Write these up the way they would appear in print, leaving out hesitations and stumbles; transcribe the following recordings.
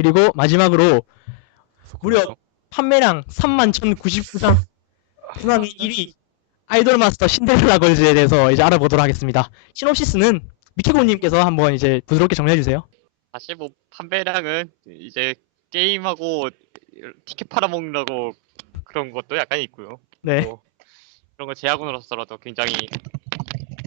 그리고 마지막으로 무려 판매량 31,099장, 중앙위 1위 아이돌 마스터 신데렐라 걸즈에 대해서 이제 알아보도록 하겠습니다. 시놉시스는 미키고님께서 한번 이제 부드럽게 정리해주세요. 사실 뭐 판매량은 이제 게임하고 티켓 팔아먹느라고 그런 것도 약간 있고요. 네. 뭐 그런 거 제약으로서라도 굉장히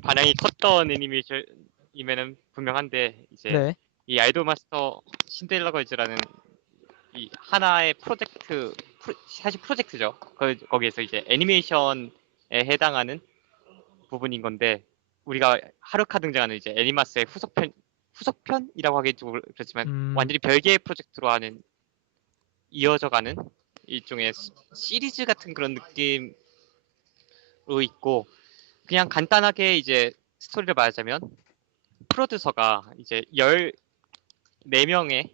반향이 컸던 애니메이션임에는 분명한데 이제 네. 이 아이돌 마스터 신데렐라 걸즈라는 이 하나의 사실 프로젝트죠. 거기에서 이제 애니메이션에 해당하는 부분인 건데 우리가 하루카 등장하는 이제 애니마스의 후속편이라고 하기 좀 그렇지만 완전히 별개의 프로젝트로 하는 이어져가는 일종의 시리즈 같은 그런 느낌으로 있고 그냥 간단하게 이제 스토리를 말하자면 프로듀서가 이제 14명의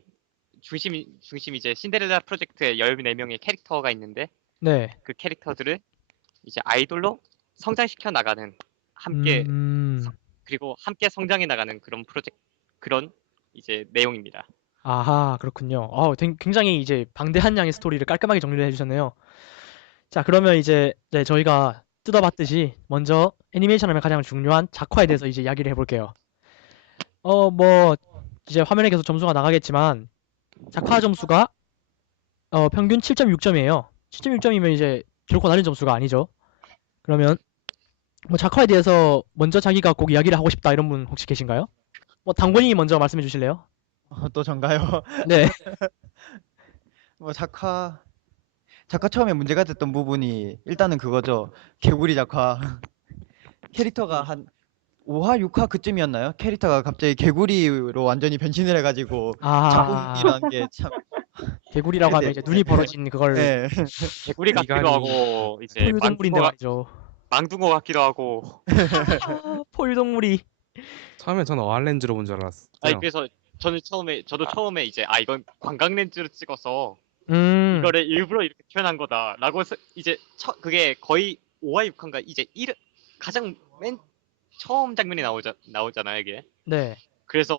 중심 이제 신데렐라 프로젝트에 14명의 캐릭터가 있는데 네. 그 캐릭터들을 이제 아이돌로 성장시켜 나가는 함께 그리고 함께 성장해 나가는 그런 이제 내용입니다. 아하, 그렇군요. 굉장히 이제 방대한 양의 스토리를 깔끔하게 정리를 해주셨네요. 자, 그러면 이제 네, 저희가 뜯어봤듯이 먼저 애니메이션 하면 가장 중요한 작화에 대해서 이제 이야기를 해볼게요. 뭐 이제 화면에 계속 점수가 나가겠지만 작화 점수가 평균 7.6점이에요. 7.6점이면 이제 결코 낮은 점수가 아니죠. 그러면 뭐 작화에 대해서 먼저 자기가 꼭 이야기를 하고 싶다 이런 분 혹시 계신가요? 뭐 당군이 먼저 말씀해 주실래요? 또 전가요? 네. 뭐 작화 처음에 문제가 됐던 부분이 일단은 그거죠. 개구리 작화. 캐릭터가 한 5화, 6화 그쯤이었나요? 캐릭터가 갑자기 개구리로 완전히 변신을 해가지고 작품이라는 게 참. 개구리라고 하면 이제 눈이 벌어진 그걸 네. 개구리 같기도 하고 이제 포유동물인데 말이죠. 망둥어 같기도 하고. 포유동물이. 처음에 저는 어안렌즈로 본 줄 알았어요. 그래서 저도 처음에 이제 이건 관광 렌즈로 찍어서 이거를 음. 일부러 이렇게 표현한 거다라고 해서 이제 그게 거의 5화 6화인가 이제 가장 맨 처음 장면이 나오잖아요 이게. 네. 그래서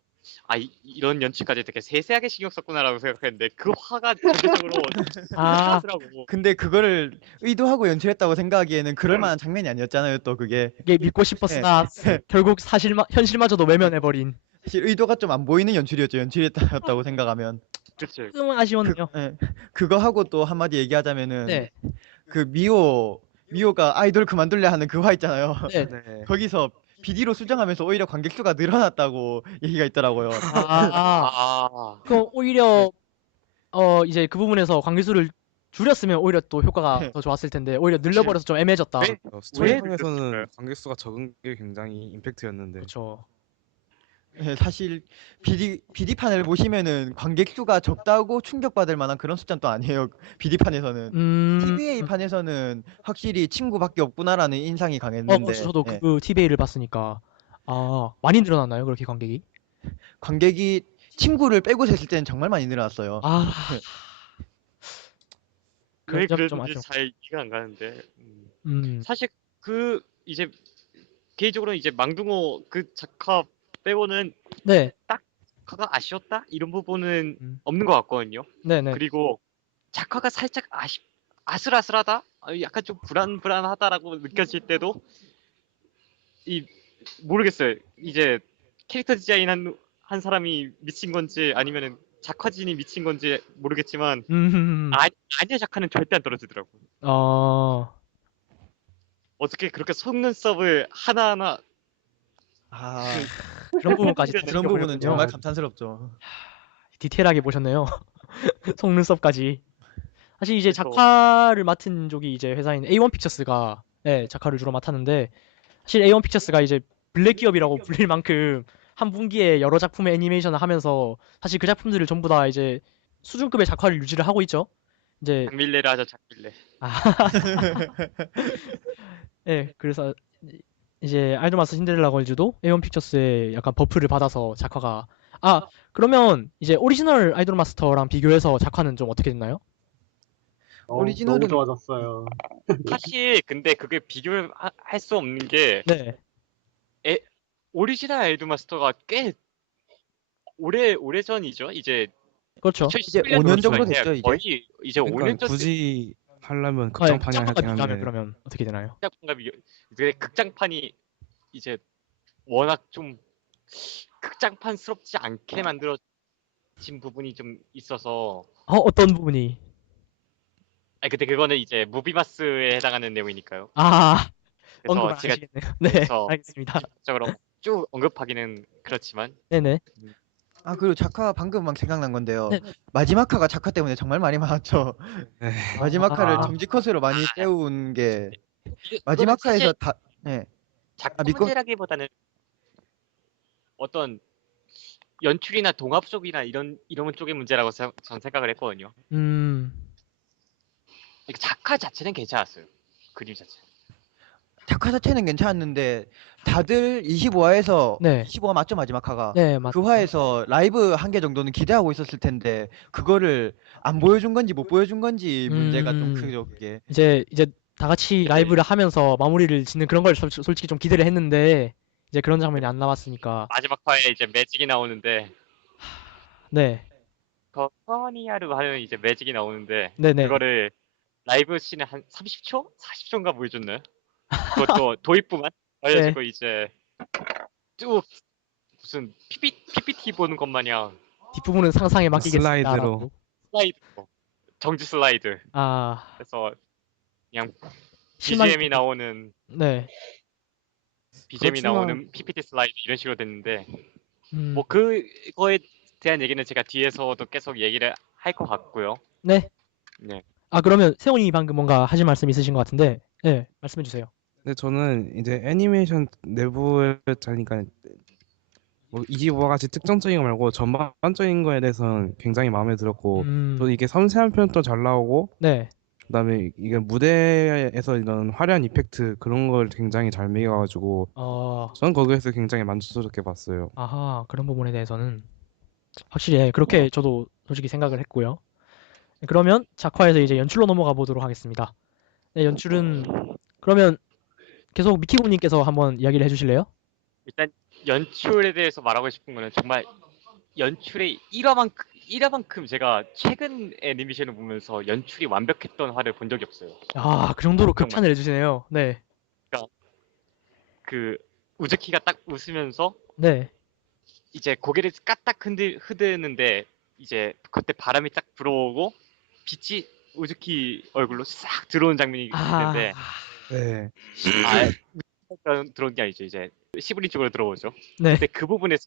이런 연출까지 되게 세세하게 신경 썼구나라고 생각했는데 그 화가 전체적으로 하더라고. 근데 그거를 의도하고 연출했다고 생각하기에는 그럴 만한 장면이 아니었잖아요. 또 그게 믿고 싶었으나 결국 현실마저도 외면해버린. 사실 의도가 좀 안 보이는 연출이었죠. 연출이었다고 생각하면. 그치. 조금은 아쉬웠네요. 그거 하고 또 한마디 얘기하자면은 네. 그 미호가 아이돌 그만둘래 하는 그 화 있잖아요. 네. 거기서 BD로 수정하면서 오히려 관객 수가 늘어났다고 얘기가 있더라고요. 그럼 오히려 이제 그 부분에서 관객 수를 줄였으면 오히려 또 효과가 더 좋았을 텐데 오히려 늘려버려서 좀 애매해졌다. 스토리상에서는 관객 수가 적은 게 굉장히 임팩트였는데. 그렇죠. 네, 사실 BD판을 보시면은 관객 수가 적다고 충격받을 만한 그런 숫자는 또 아니에요. BD판에서는. TVA판에서는 확실히 친구밖에 없구나라는 인상이 강했는데. 그렇죠. 저도 그 TVA를 봤으니까. 많이 늘어났나요, 그렇게 관객이? 관객이 친구를 빼고 셌을 때는 정말 많이 늘어났어요. 왜 그랬는지 잘 이해가 안 가는데. 사실 이제 개인적으로는 이제 망둥어 그 작화 빼고는 딱 작화가 아쉬웠다 이런 부분은 없는 것 같거든요. 네네. 그리고 작화가 살짝 아슬아슬하다, 약간 좀 불안하다라고 느껴질 때도 모르겠어요. 이제 캐릭터 디자인 한 사람이 미친 건지 아니면은 작화진이 미친 건지 모르겠지만 아니야 작화는 절대 안 떨어지더라고. 어떻게 그렇게 속눈썹을 하나하나 그런 부분까지 그런 부분은 정말 감탄스럽죠. 디테일하게 보셨네요. 속눈썹까지. 사실 이제 작화를 맡은 쪽이 이제 회사인 A1 픽처스가 작화를 주로 맡았는데 사실 A1 픽처스가 이제 블랙 기업이라고 불릴 만큼 한 분기에 여러 작품의 애니메이션을 하면서 사실 그 작품들을 전부 다 이제 수준급의 작화를 유지를 하고 있죠. 이제 장밀레를 하자 장밀레. 네, 그래서 이제 아이돌 마스터 신데렐라 걸즈도 A1 픽처스의 약간 버프를 받아서 작화가 그러면 이제 오리지널 아이돌 마스터랑 비교해서 작화는 좀 어떻게 됐나요? 오리지널은 너무 좋아졌어요. 사실 근데 그게 비교를 할 수 없는 게 오리지널 아이돌 마스터가 꽤 오래전이죠. 이제 그렇죠. 이제 2011년 5년 정도 그렇죠. 됐죠, 이제. 거의 이제 그러니까 5년 전 굳이 하려면 아, 극장판이 극장판까지 하긴 비교하면 한데 그러면 어떻게 되나요? 근데 극장판이 이제 워낙 좀 극장판스럽지 않게 만들어진 부분이 좀 있어서 어떤 부분이? 아니 근데 그거는 이제 무비마스에 해당하는 내용이니까요. 아, 그래서 언급을 안 제가 하시겠네요. 네, 여기서 알겠습니다. 직접적으로 쭉 언급하기는 그렇지만 네네. 아, 그리고 작화 방금 막 생각난 건데요. 네. 마지막 화가 작화 때문에 정말 말이 많았죠. 네. 마지막 화를 아, 정지 컷으로 많이 아, 때운 게 이거는 마지막 사실 화에서 다 네. 작가 믿고 문제라기보다는 어떤 연출이나 동화 속이나 이런 쪽의 문제라고 전 생각을 했거든요. 음, 작화 자체는 괜찮았어요. 그림 자체. 작화 자체는 괜찮았는데 다들 25화에서 네, 25화 맞죠, 마지막 화가? 네, 맞. 그 화에서 라이브 한 개 정도는 기대하고 있었을 텐데 그거를 안 보여준 건지 못 보여준 건지 문제가 좀 크죠, 그게. 이제 다 같이 라이브를 하면서 마무리를 짓는 그런 걸 솔직히 좀 기대를 했는데 이제 그런 장면이 안 나왔으니까. 마지막 화에 이제 매직이 나오는데 네, 더퍼니아르 하는 이제 매직이 나오는데 네네. 그거를 라이브 씬에 한 30초? 40초인가 보여줬네. 그것도 도입부만 네, 알려주고 이제 쭉 무슨 PPT 보는 것 마냥 뒷부분은 상상에 슬라이드로 맡기겠습니다라고. 슬라이드 정지 슬라이드 아, 그래서 그냥 실망이 BGM이 나오는 네, 그렇지만 PPT 슬라이드 이런 식으로 됐는데 음, 뭐 그거에 대한 얘기는 제가 뒤에서도 계속 얘기를 할 것 같고요. 네. 네. 아, 그러면 세훈이 방금 뭔가 하실 말씀 있으신 것 같은데, 네, 말씀해 주세요. 근데 저는 이제 애니메이션 내부를 짜니까 뭐 25화 같이 특정적인 거 말고 전반적인 거에 대해서는 굉장히 마음에 들었고 또 이게 섬세한 표현도 잘 나오고 네, 그다음에 이게 무대에서 이런 화려한 이펙트 그런 걸 굉장히 잘 매겨가지고 저는 거기에서 굉장히 만족스럽게 봤어요. 아하, 그런 부분에 대해서는 확실히 그렇게 저도 솔직히 생각을 했고요. 그러면 작화에서 이제 연출로 넘어가 보도록 하겠습니다. 네, 연출은 그러면 계속 미키고님께서 한번 이야기를 해주실래요? 일단 연출에 대해서 말하고 싶은 거는 정말 연출의 1화만큼 제가 최근 애니메이션을 보면서 연출이 완벽했던 화를 본 적이 없어요. 아, 그 정도로 정말. 극찬을 해주시네요. 네, 그러니까 그 우즈키가 딱 웃으면서 네, 이제 고개를 까딱 흔드는데 이제 그때 바람이 딱 불어오고 빛이 우즈키 얼굴로 싹 들어온 장면이 아, 있는데 네. 들어온 게 아니죠. 이제 시브리 쪽으로 들어오죠. 네, 근데 그 부분에서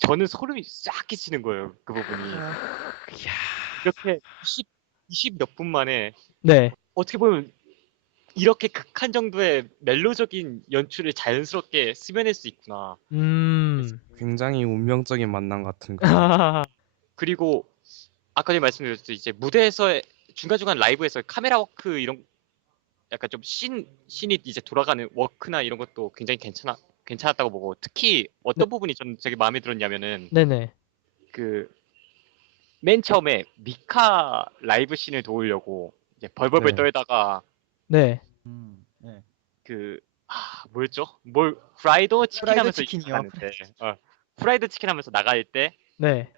저는 소름이 싹 끼치는 거예요. 그 부분이. 이렇게 20 몇 분 만에 네, 어떻게 보면 이렇게 극한 정도의 멜로적인 연출을 자연스럽게 스며낼 수 있구나. 굉장히 운명적인 만남 같은 거. 그리고 아까 전에 말씀드렸듯이 이제 무대에서 중간중간 라이브에서 카메라 워크 이런 약간 좀 신이 이제 돌아가는 워크나 이런 것도 굉장히 괜찮았다고 보고 특히 네, 어떤 부분이 좀 되게 마음에 들었냐면은 네네, 그 맨 처음에 미카 라이브 씬을 도우려고 이제 벌벌벌 네. 떨다가 네, 네. 그 뭐였죠? 프라이드 치킨 프라이드 하면서 치킨이요. 나가는데 프라이드 치킨 하면서 나갈 때 네,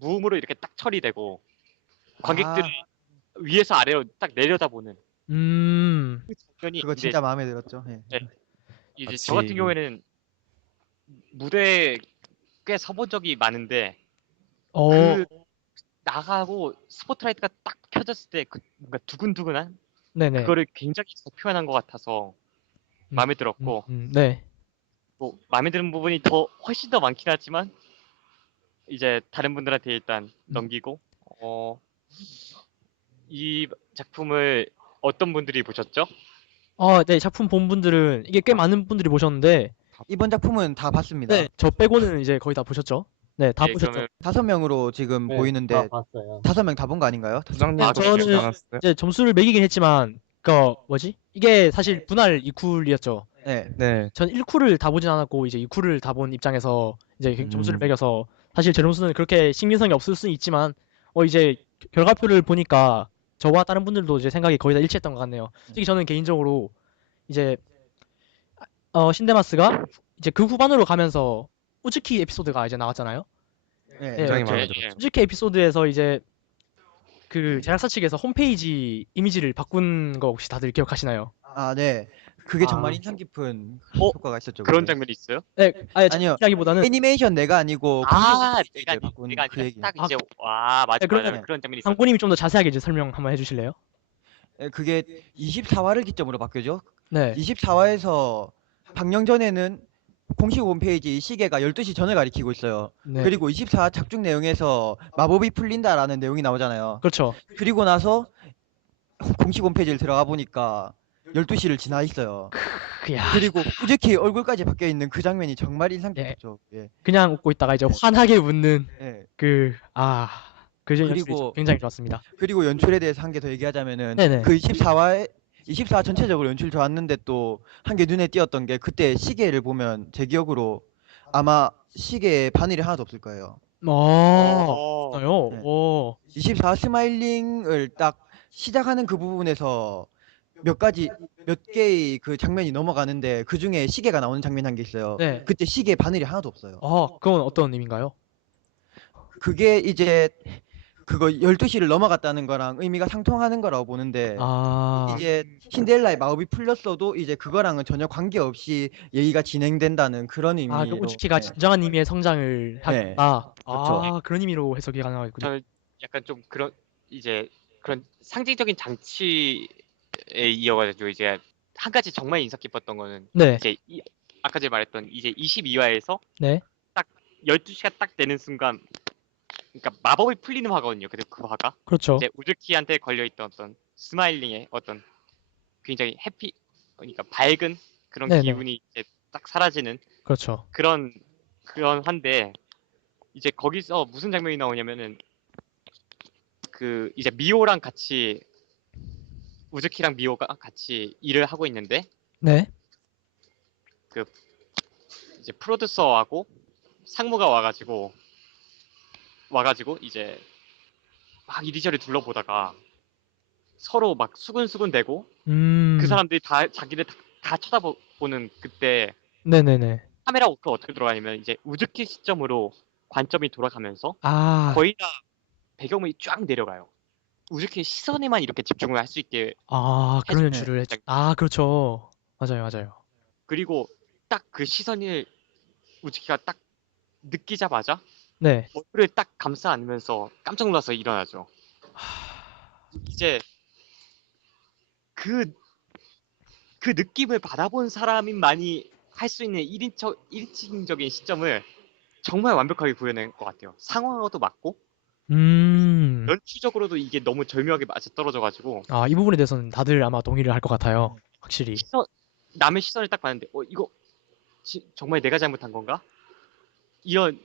무음으로 이렇게 딱 처리되고 관객들이 아, 위에서 아래로 딱 내려다보는 그 장면이 그거 근데 진짜 마음에 들었죠. 네. 네, 이제 저 같은 같이 경우에는 무대에 꽤 서본 적이 많은데 어, 그 나가고 스포트라이트가 딱 켜졌을 때 그 뭔가 두근두근한 네네, 그거를 굉장히 잘 표현한 것 같아서 마음에 들었고 네, 뭐 마음에 드는 부분이 더 훨씬 더 많긴 하지만 이제 다른 분들한테 일단 넘기고 이 작품을 어떤 분들이 보셨죠? 네, 작품 본 분들은 이게 꽤 많은 분들이 보셨는데, 이번 작품은 다 네, 봤습니다. 저 빼고는 이제 거의 다 보셨죠? 네, 다 네, 보셨죠? 그러면 5명으로 지금 네, 다 보이는데 봤어요. 5명 다 본 거 아닌가요? 네, 부장님도 그렇죠. 보지 저는 않았어요? 이제 점수를 매기긴 했지만, 뭐지? 이게 사실 분할 2쿨이었죠. 네. 네. 전 1쿨을 다 보진 않았고, 이제 2쿨을 다 본 입장에서 이제 점수를 음. 매겨서, 사실 제 점수는 그렇게 신빙성이 없을 수는 있지만, 이제 결과표를 보니까 저와 다른 분들도 이제 생각이 거의 다 일치했던 것 같네요. 특히 저는 개인적으로 이제, 신데마스가 이제 그 후반으로 가면서 우즈키 에피소드가 이제 나왔잖아요. 네, 굉장히 그렇죠. 마음에 예, 들었죠. 예. 수즈키 에피소드에서 이제 그 제작사 측에서 홈페이지 이미지를 바꾼 거 혹시 다들 기억하시나요? 아, 네. 그게 정말 아, 인상 깊은 어? 효과가 있었죠, 그런 그게. 장면이 있어요? 네, 아니 아니요. 이야기보다는 애니메이션 내가 아니고 공식 아, 홈페이지를 바꾼 내가 그 아니라 얘기. 딱 아, 이제 와, 맞아, 네, 그러면 맞아. 그런 장면이 있었네. 당구님이 좀 더 자세하게 이제 설명 한번 해주실래요? 예, 그게 24화를 기점으로 바뀌죠. 네, 24화에서 방영 전에는 공식 홈페이지 시계가 12시 전을 가리키고 있어요. 네, 그리고 24화 작중 내용에서 마법이 풀린다라는 내용이 나오잖아요. 그렇죠. 그리고 나서 공식 홈페이지를 들어가 보니까 12시를 지나 있어요. 야, 그리고 우즈키 얼굴까지 바뀌어 있는 그 장면이 정말 인상 예, 깊었죠. 예. 그냥 웃고 있다가 이제 네. 환하게 웃는 예. 그 연출이 그리고 굉장히 좋았습니다. 그리고 연출에 대해서 한 개 더 얘기하자면은 네네. 그 24화 전체적으로 연출 좋았는데 또 한 개 눈에 띄었던 게 그때 시계를 보면 제 기억으로 아마 시계에 바늘이 하나도 없을 거예요. 어, 진짜요? 네. 오, 24 스마일링을 딱 시작하는 그 부분에서 몇 개의 그 장면이 넘어가는데 그 중에 시계가 나오는 장면 한 게 있어요. 네. 그때 시계에 바늘이 하나도 없어요. 그건 어떤 의미인가요? 그게 이제 그거 12시를 넘어갔다는 거랑 의미가 상통하는 거라고 보는데 아, 이제 신데렐라의 마법이 풀렸어도 이제 그거랑은 전혀 관계없이 얘기가 진행된다는 그런 그 의미로. 우츠키가 네. 진정한 의미의 성장을 네. 하겠다. 그렇죠. 그런 의미로 해석이 가능하겠군요. 저는 약간 좀 그런 이제 그런 상징적인 장치에 이어가지고 이제 한 가지 정말 인상 깊었던 거는 네, 이제 아까 제가 말했던 이제 22화에서 네, 딱 12시가 딱 되는 순간 그러니까 마법이 풀리는 화거든요. 그리고 그 화가 그렇죠. 이제 우즈키한테 걸려있던 어떤 스마일링의 어떤 굉장히 해피 그러니까 밝은 그런 네네. 기운이 이제 딱 사라지는 그렇죠. 그런 한데 이제 거기서 무슨 장면이 나오냐면은 그 이제 미호랑 같이 우즈키랑 미호가 같이 일을 하고 있는데 네, 그 이제 프로듀서하고 상무가 와가지고 이제 막 이리저리 둘러보다가 서로 막 수근수근대고 그 사람들이 다 자기를 다 쳐다보는 그때 네네네. 카메라 워크가 어떻게 돌아가냐면 이제 우즈키 시점으로 관점이 돌아가면서 아, 거의 다 배경이 쫙 내려가요. 우즈키 시선에만 이렇게 집중을 할 수 있게 그런 해주는 네. 연출을 그렇죠. 맞아요, 맞아요. 그리고 딱 그 시선을 우즈키가 딱 느끼자마자 네. 얼굴을 딱 감싸 안으면서 깜짝 놀라서 일어나죠. 이제 그, 그 느낌을 받아본 사람만이 할 수 있는 1인칭적인 시점을 정말 완벽하게 구현한 것 같아요. 상황하고도 맞고 연출적으로도 이게 너무 절묘하게 맞아 떨어져가지고 이 부분에 대해서는 다들 아마 동의를 할 것 같아요. 확실히. 남의 시선을 딱 봤는데 이거 정말 내가 잘못한 건가? 이런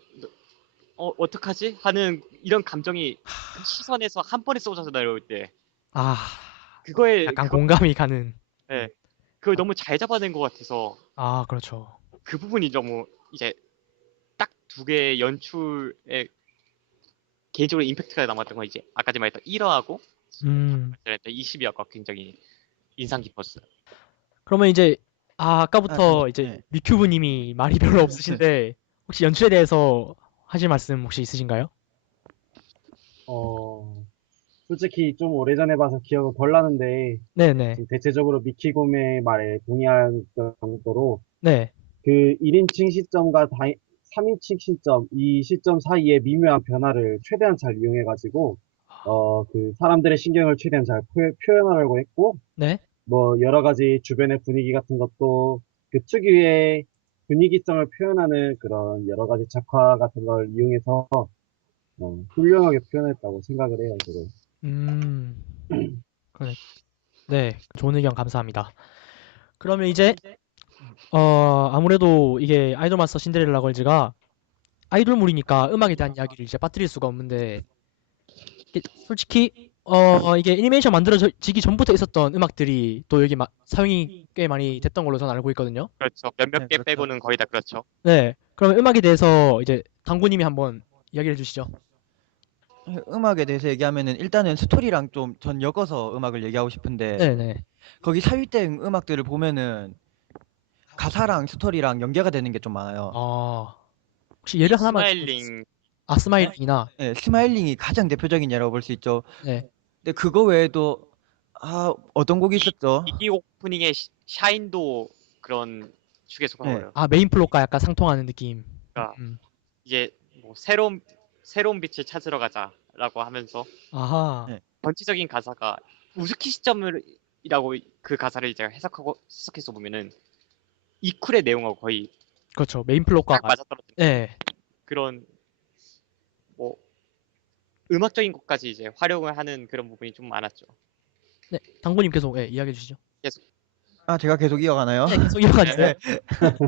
어떡하지? 하는 이런 감정이 그 시선에서 한 번에 쏟아져 내려올 때 그거에 약간 공감이 가는. 네, 그걸 너무 잘 잡아낸 것 같아서 그렇죠. 그 부분이 너무 이제 딱 두 개의 연출에 개인적으로 임팩트가 남았던 건 이제 아까 전에 말했던 1화하고 22화가 굉장히 인상 깊었어요. 그러면 이제 아까부터 네. 이제 미큐브님이 말이 별로 없으신데 혹시 연출에 대해서 하실 말씀 혹시 있으신가요? 솔직히 좀 오래전에 봐서 기억은 덜 나는데, 네네. 지금 대체적으로 미키곰의 말에 동의할 정도로, 네. 그 1인칭 시점과 3인칭 시점, 이 시점 사이의 미묘한 변화를 최대한 잘 이용해가지고, 그 사람들의 신경을 최대한 잘 표현하려고 했고, 네. 뭐 여러 가지 주변의 분위기 같은 것도 그 특유의 분위기성을 표현하는 그런 여러 가지 작화 같은 걸 이용해서 훌륭하게 표현했다고 생각을 해요, 저는. 음. 그래. 네. 좋은 의견 감사합니다. 그러면 이제 아무래도 이게 아이돌 마스터 신데렐라 걸즈가 아이돌물이니까 음악에 대한 이야기를 이제 빠뜨릴 수가 없는데 솔직히 이게 애니메이션 만들어지기 전부터 있었던 음악들이 또 여기 사용이 꽤 많이 됐던 걸로 저는 알고 있거든요. 그렇죠. 몇몇 네, 개 그렇죠. 빼고는 거의 다 그렇죠. 네. 그러면 음악에 대해서 이제 당구님이 한번 이야기를 해주시죠. 음악에 대해서 얘기하면은 일단은 스토리랑 좀 전 엮어서 음악을 얘기하고 싶은데 네네. 거기 사위땡 음악들을 보면은 가사랑 스토리랑 연계가 되는 게 좀 많아요. 혹시 예를 하나만 스마일링 아, 스마일링이나. 네, 스마일링이 가장 대표적인 예라고 볼 수 있죠. 네. 근데 그거 외에도 어떤 곡이 있었죠? 이기 오프닝의 샤인도 그런 축에 속하고요. 아, 메인 플롯과 약간 상통하는 느낌. 그러니까 음. 이게 뭐 새로운 빛을 찾으러 가자라고 하면서 아하. 네. 전체적인 가사가 우스키 시점이라고 그 가사를 이제 해석해서 보면은 이쿨의 내용하고 거의 그렇죠. 메인 플롯과 딱 맞아떨어지는 네. 그런 뭐 음악적인 것까지 이제 활용을 하는 그런 부분이 좀 많았죠. 네. 당구님 계속 이야기해 주시죠. 제가 계속 이어가나요? 네, 계속 이어가주세요.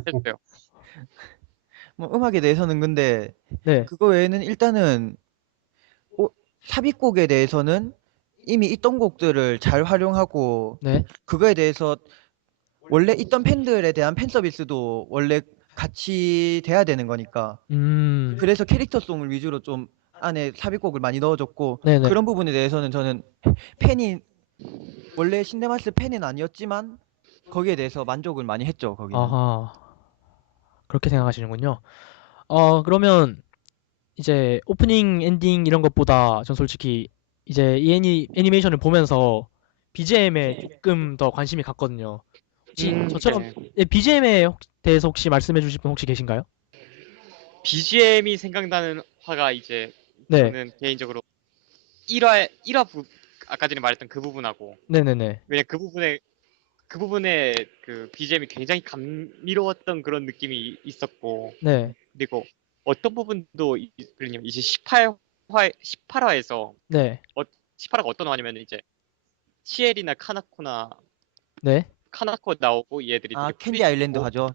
해주세요. 뭐 음악에 대해서는 근데 네. 그거 외에는 일단은 삽입곡에 대해서는 이미 있던 곡들을 잘 활용하고 네. 그거에 대해서 원래 있던 팬들에 대한 팬 서비스도 원래 같이 돼야 되는 거니까 그래서 캐릭터송을 위주로 좀 안에 삽입곡을 많이 넣어줬고 네네. 그런 부분에 대해서는 저는 팬이 원래 신데마스 팬은 아니었지만 거기에 대해서 만족을 많이 했죠. 거기는. 아하. 그렇게 생각하시는군요. 그러면 이제 오프닝, 엔딩 이런 것보다 전 솔직히 이제 이 애니메이션을 보면서 BGM에 조금 더 관심이 갔거든요. 혹시 저처럼 네. BGM에 대해서 혹시 말씀해 주실 분 혹시 계신가요? BGM이 생각나는 화가 이제 네. 저는 개인적으로 1화 아까 전에 말했던 그 부분하고 네네네. 왜냐 그 부분에 그 BGM이 굉장히 감미로웠던 그런 느낌이 있었고 네. 그리고 어떤 부분도 그러냐면 이제 18화에서 네. 18화가 어떤 화냐면 이제 치엘이나 네. 카나코 나오고 얘들이 되게 캔디 아일랜드 프리하고 하죠.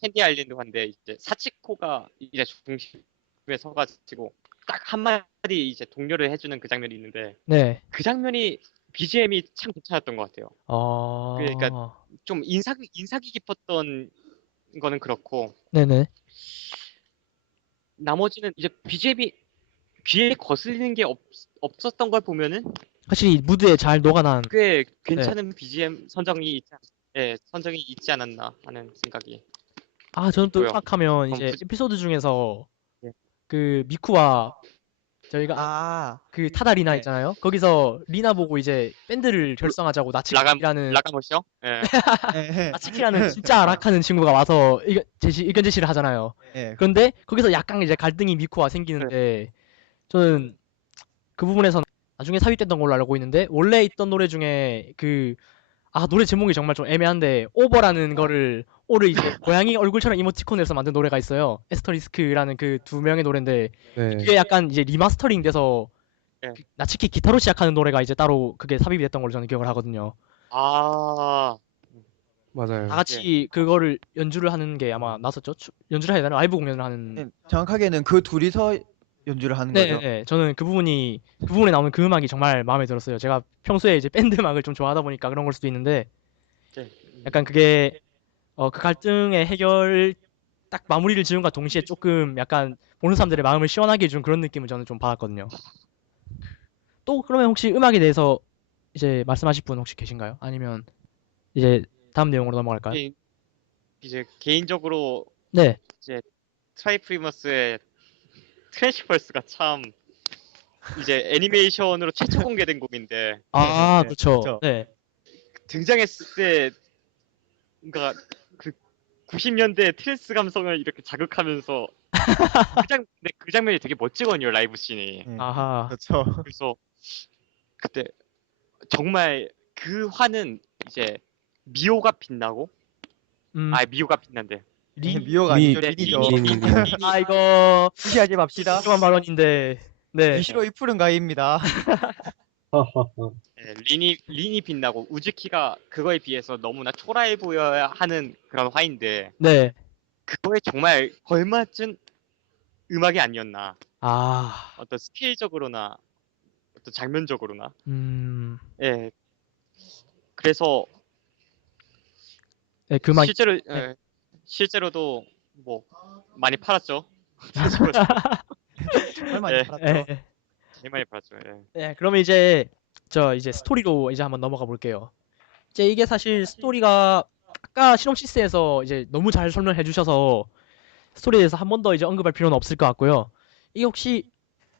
캔디 아일랜드 한데 이제 사치코가 이제 중심에 서가지고 딱 한마디 이제 독려를 해주는 그 장면이 있는데 네. 그 장면이 BGM이 참 괜찮았던 것 같아요. 그러니까 좀 인상이 깊었던 거는 그렇고 네네. 나머지는 이제 BGM이 귀에 거슬리는 게 없었던 걸 보면은 확실히 무드에 잘 녹아난. 꽤 괜찮은 BGM 선정이 있지 않았나 하는 생각이 저는 또 있고요. 음악하면 그럼 이제 에피소드 중에서 예. 그 미쿠와 저희가 그 타다 리나 네. 있잖아요. 거기서 리나 보고 이제 밴드를 결성하자고 나츠키라는 라가모시요? 예. 나츠키라는 진짜 아락하는 친구가 와서 의견 제시를 하잖아요. 네. 그런데 거기서 약간 이제 갈등이 미쿠와 생기는데 저는 그 부분에서 나중에 삽입됐던 걸로 알고 있는데 원래 있던 노래 중에 노래 제목이 정말 좀 애매한데 오버라는 거를 오를 이제 고양이 얼굴처럼 이모티콘에서 만든 노래가 있어요. 에스터리스크라는 그 두 명의 노래인데 네. 그게 약간 이제 리마스터링 돼서 네. 나츠키 기타로 시작하는 노래가 이제 따로 그게 삽입이 됐던 걸로 저는 기억을 하거든요. 맞아요. 다 같이 그거를 연주를 하는 게 아마 나섰죠. 연주를 해야 되나? 라이브 공연을 하는. 네, 정확하게는 그 둘이서 연주를 하는 거죠. 네, 저는 그 부분에 나오는 그 음악이 정말 마음에 들었어요. 제가 평소에 이제 밴드 음악을 좀 좋아하다 보니까 그런 걸 수도 있는데 네. 약간 그게 그 갈등의 해결 딱 마무리를 지음과 동시에 조금 약간 보는 사람들의 마음을 시원하게 해준 그런 느낌을 저는 좀 받았거든요. 또 그러면 혹시 음악에 대해서 이제 말씀하실 분 혹시 계신가요? 아니면 이제 다음 내용으로 넘어갈까요? 이제 개인적으로 네. 이제 트라이프리머스의 트랜시펄스가 참 이제 애니메이션으로 최초 공개된 곡인데 그렇죠. 네. 등장했을 때 그러니까 그 90년대 트랜스 감성을 이렇게 자극하면서 그 장면이 되게 멋지거든요, 라이브 씬이. 네. 아하. 그렇죠. 그래서 그때 정말 그 화는 이제 미호가 빛나고 미호가 빛난대. 미호가 아니죠. 네, 린이죠. 린이. 이거 무시하지 맙시다. 심한 발언인데. 네. 이시로 이푸른 가이입니다. 네, 린이 빛나고 우즈키가 그거에 비해서 너무나 초라해 보여야 하는 그런 화인데 네. 그거에 정말 걸맞은 음악이 아니었나. 아. 어떤 스케일적으로나 어떤 장면적으로나. 예. 그래서 네, 그 음악 실제로 실제로도 뭐 많이 팔았죠. 정말 많이 예. 팔았죠. 되게 많이 팔았죠. 예. 네, 그러면 이제 스토리로 이제 한번 넘어가 볼게요. 이제 이게 사실 스토리가 아까 시놉시스에서 이제 너무 잘 설명해 주셔서 스토리에 대해서 한 번 더 이제 언급할 필요는 없을 것 같고요. 이게 혹시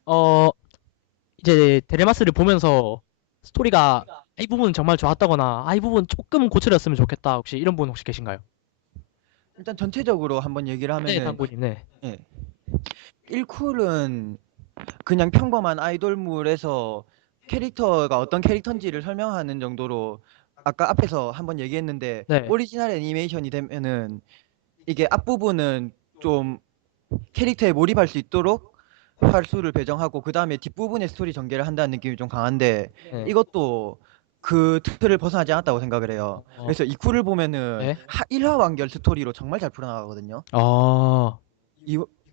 어 이제 데레마스를 보면서 스토리가 이 부분 정말 좋았다거나 이 부분 조금 고쳐졌으면 좋겠다 혹시 이런 분 혹시 계신가요? 일단 전체적으로 한번 얘기를 네, 하면은 당구님. 네. 예. 1쿨은 그냥 평범한 아이돌물에서 캐릭터가 어떤 캐릭터인지를 설명하는 정도로 아까 앞에서 한번 얘기했는데 네. 오리지널 애니메이션이 되면은 이게 앞부분은 좀 캐릭터에 몰입할 수 있도록 활수를 배정하고 그 다음에 뒷부분에 스토리 전개를 한다는 느낌이 좀 강한데 네. 이것도 그 틀을 벗어나지 않았다고 생각을 해요. 그래서 이 쿨을 보면은 네. 1화 완결 스토리로 정말 잘 풀어나가거든요. 아.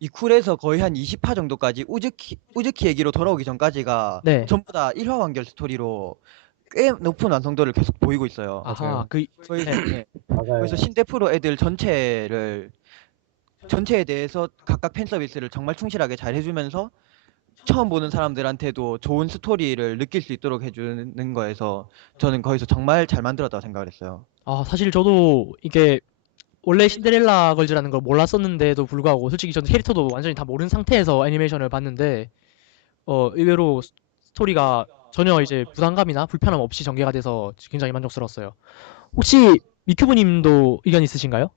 이 쿨에서 거의 한 20화 정도까지 우즈키 얘기로 돌아오기 전까지가 네. 전부 다 1화 완결 스토리로 꽤 높은 완성도를 계속 보이고 있어요. 아하. 맞아요. 거의 네. 네. 맞아요. 그래서 신데프로 애들 전체에 대해서 각각 팬 서비스를 정말 충실하게 잘 해주면서 처음 보는 사람들한테도 좋은 스토리를 느낄 수 있도록 해주는 거에서 저는 거기서 정말 잘 만들었다고 생각을 했어요. 사실 저도 이게 원래 신데렐라 걸즈라는 걸 몰랐었는데도 불구하고 솔직히 저는 캐릭터도 완전히 다 모르는 상태에서 애니메이션을 봤는데 의외로 스토리가 전혀 이제 부담감이나 불편함 없이 전개가 돼서 굉장히 만족스러웠어요. 혹시 미큐브님도 의견 있으신가요?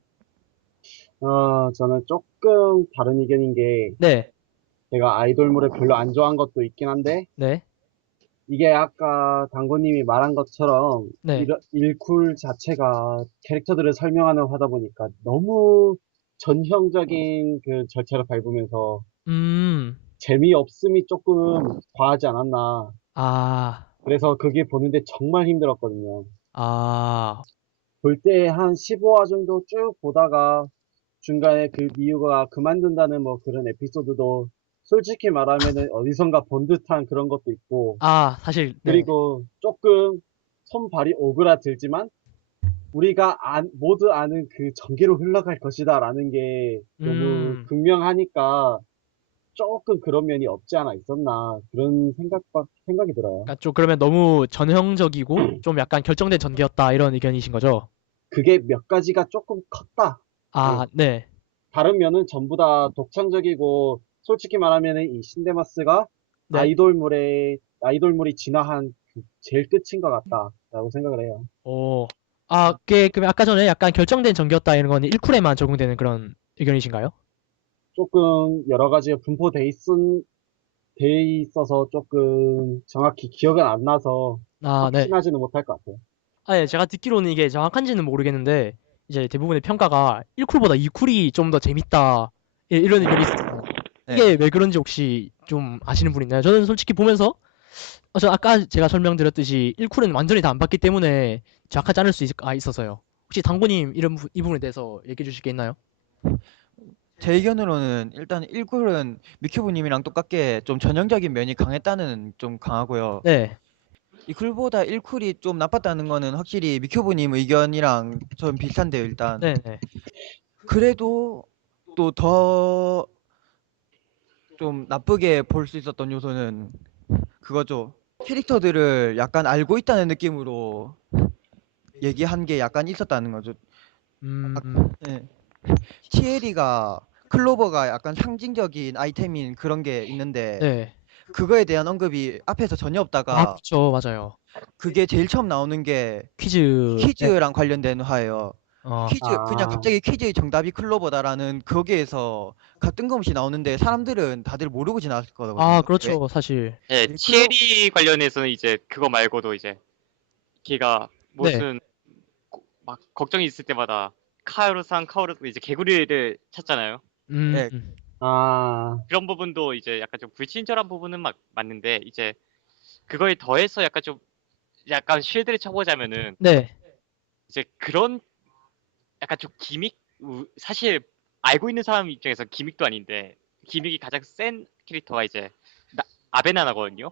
저는 조금 다른 의견인 게, 네. 제가 아이돌물을 별로 안 좋아한 것도 있긴 한데, 네. 이게 아까 당구님이 말한 것처럼, 네. 일쿨 자체가 캐릭터들을 설명하는 하다 보니까 너무 전형적인 그 절차를 밟으면서 음. 재미없음이 조금 과하지 않았나. 아. 그래서 그게 보는데 정말 힘들었거든요. 아. 볼 때 한 15화 정도 쭉 보다가 중간에 그 미유가 그만둔다는 뭐 그런 에피소드도 솔직히 말하면은 어디선가 본 듯한 그런 것도 있고, 사실 네. 그리고 조금 손발이 오그라들지만 우리가 모두 아는 그 전개로 흘러갈 것이다라는 게 너무 음. 극명하니까 조금 그런 면이 없지 않아 있었나 그런 생각이 들어요. 그러니까 좀 그러면 너무 전형적이고 좀 약간 결정된 전개였다 이런 의견이신 거죠? 그게 몇 가지가 조금 컸다. 예. 네. 다른 면은 전부 다 독창적이고 솔직히 말하면은 이 신데마스가 네. 아이돌물이 진화한 그 제일 끝인 것 같다라고 생각을 해요. 오. 그게 그럼 아까 전에 약간 결정된 전개였다 이런 건 1쿨에만 적용되는 그런 의견이신가요? 조금 여러 가지가 돼 있어서 조금 정확히 기억은 안 나서 네. 확신하지는 못할 것 같아요. 예, 제가 듣기로는 이게 정확한지는 모르겠는데 이제 대부분의 평가가 1쿨보다 2쿨이 좀 더 재밌다 이런 의견이 있어요. 이게 네. 왜 그런지 혹시 좀 아시는 분 있나요? 저는 솔직히 보면서 저 아까 제가 설명드렸듯이 1쿨은 완전히 다 안 봤기 때문에 정확하지 않을 수 있어서요. 혹시 당구님 이 부분에 대해서 얘기해 주실 게 있나요? 제 의견으로는 일단 1쿨은 미큐브님이랑 똑같게 좀 전형적인 면이 강했다는 좀 강하고요. 네. 이 쿨보다 1쿨이 좀 나빴다는 거는 확실히 미큐브님 의견이랑 좀 비슷한데요, 일단. 네네. 그래도 또 더 좀 나쁘게 볼 수 있었던 요소는 그거죠. 캐릭터들을 약간 알고 있다는 느낌으로 얘기한 게 약간 있었다는 거죠. 아, 음. 예. 티에리가 클로버가 약간 상징적인 아이템인 그런 게 있는데 네. 그거에 대한 언급이 앞에서 전혀 없다가 그쵸. 맞아요. 그게 제일 처음 나오는 게 퀴즈. 네. 퀴즈랑 관련된 화예요. 퀴즈 그냥 아, 갑자기 퀴즈의 정답이 클로버다라는 거기에서 뜬금없이 나오는데 사람들은 다들 모르고 지나갔거든요. 왜? 그렇죠. 사실. 네, 이 클로 티에리 관련해서는 이제 그거 말고도 이제 걔가 네. 무슨 막 걱정이 있을 때마다 카오루 이제 개구리를 찾잖아요. 예, 음. 아, 그런 부분도 이제 약간 좀 불친절한 부분은 맞는데 이제 그거에 더해서 약간 쉴드를 쳐보자면은 네. 이제 그런 약간 좀 사실 알고 있는 사람 입장에서 기믹도 아닌데 기믹이 가장 센 캐릭터가 이제 아베나나거든요.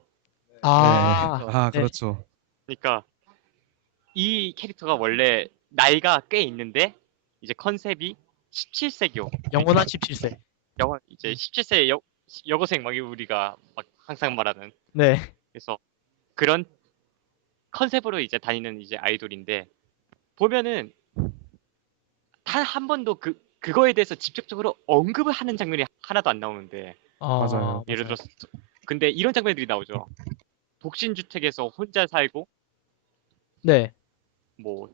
네. 그렇죠. 네. 그렇죠. 그러니까 이 캐릭터가 원래 나이가 꽤 있는데 이제 컨셉이 17세교. 영원한 그러니까 17세. 이제 17세 여고생 막 우리가 막 항상 말하는 네. 그래서 그런 컨셉으로 이제 다니는 이제 아이돌인데 보면은 단 한 번도 그거에 대해서 직접적으로 언급을 하는 장면이 하나도 안 나오는데 맞아요. 예를 들어서 근데 이런 장면들이 나오죠. 독신 주택에서 혼자 살고 네. 뭐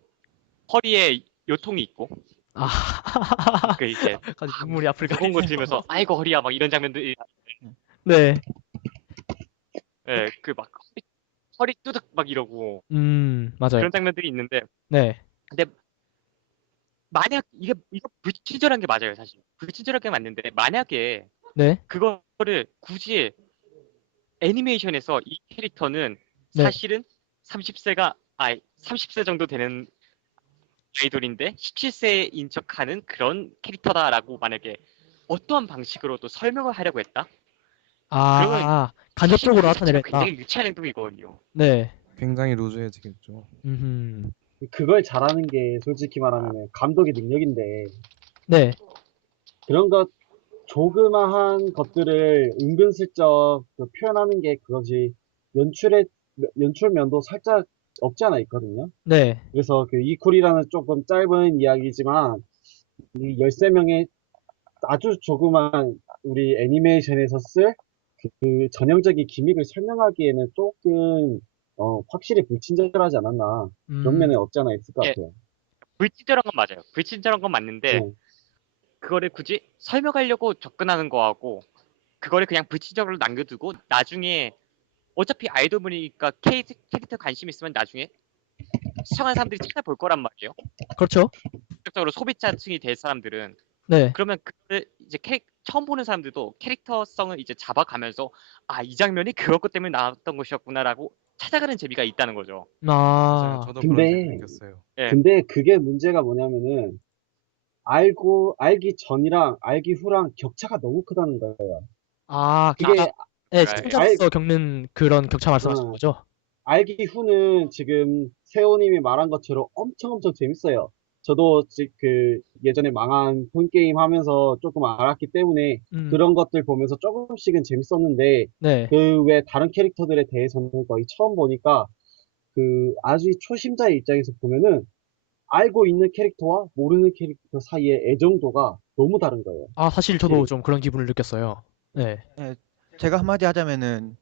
허리에 요통이 있고 아. 그 이제 갑자기 눈물이 앞을 무거운 거 가리네요. 들면서 아이고 허리야 막 이런 장면들이 네. 예, 그 막 허리 뚜득 막 이러고 맞아요. 그런 장면들이 있는데 네. 근데 만약 이거 불친절한 게 맞아요 사실 불친절한 게 맞는데 만약에 네. 그거를 굳이 애니메이션에서 이 캐릭터는 네. 사실은 30세 정도 되는 아이돌인데 17세인 척하는 그런 캐릭터다라고 만약에 어떠한 방식으로도 설명을 하려고 했다? 그러면 아, 사실 간접적으로 그 자체가 나타내랬다. 굉장히 유치한 행동이거든요. 네. 굉장히 루즈해지겠죠. 음흠. 그걸 잘하는 게 솔직히 말하면 감독의 능력인데 네. 그런 것 조그마한 것들을 은근슬쩍 그 표현하는 게 그거지 연출의 연출면도 살짝 없지 않아 있거든요. 네. 그래서 그 이쿨이라는 조금 짧은 이야기지만 이 13명의 아주 조그만 우리 애니메이션에서 쓸 그 전형적인 기믹을 설명하기에는 조금 확실히 불친절하지 않았나 그런 음. 면은 없지 않아 있을 것 예, 같아요. 불친절한 건 맞아요. 불친절한 건 맞는데 네. 그거를 굳이 설명하려고 접근하는 거하고 그거를 그냥 불친절로 남겨두고 나중에 어차피 아이돌물이니까 캐릭터 관심 있으면 나중에 시청하는 사람들이 찾아볼 거란 말이에요. 그렇죠. 적극적으로 소비자층이 될 사람들은 네. 그러면 그거를 이제 처음 보는 사람들도 캐릭터성을 이제 잡아가면서 아, 이 장면이 그것 때문에 나왔던 것이었구나라고 찾아가는 재미가 있다는 거죠. 맞아요. 아. 저도 그런 재미 근데 느꼈어요. 예. 근데 그게 문제가 뭐냐면은 알기 전이랑 알기 후랑 격차가 너무 크다는 거예요. 아, 아, 그게 네, 알, 시청자로서 겪는 그런 격차 말씀하시는 어, 거죠? 알기 후는 지금 세호님이 말한 것처럼 엄청 재밌어요. 저도 그 예전에 망한 폰게임 하면서 조금 알았기 때문에 음. 그런 것들 보면서 조금씩은 재밌었는데 네. 그 외 다른 캐릭터들에 대해서는 거의 처음 보니까 그 아주 초심자의 입장에서 보면은 알고 있는 캐릭터와 모르는 캐릭터 사이의 애정도가 너무 다른 거예요. 아, 사실 저도 확실히. 좀 그런 기분을 느꼈어요. 네. 예, 제가 한마디 하자면은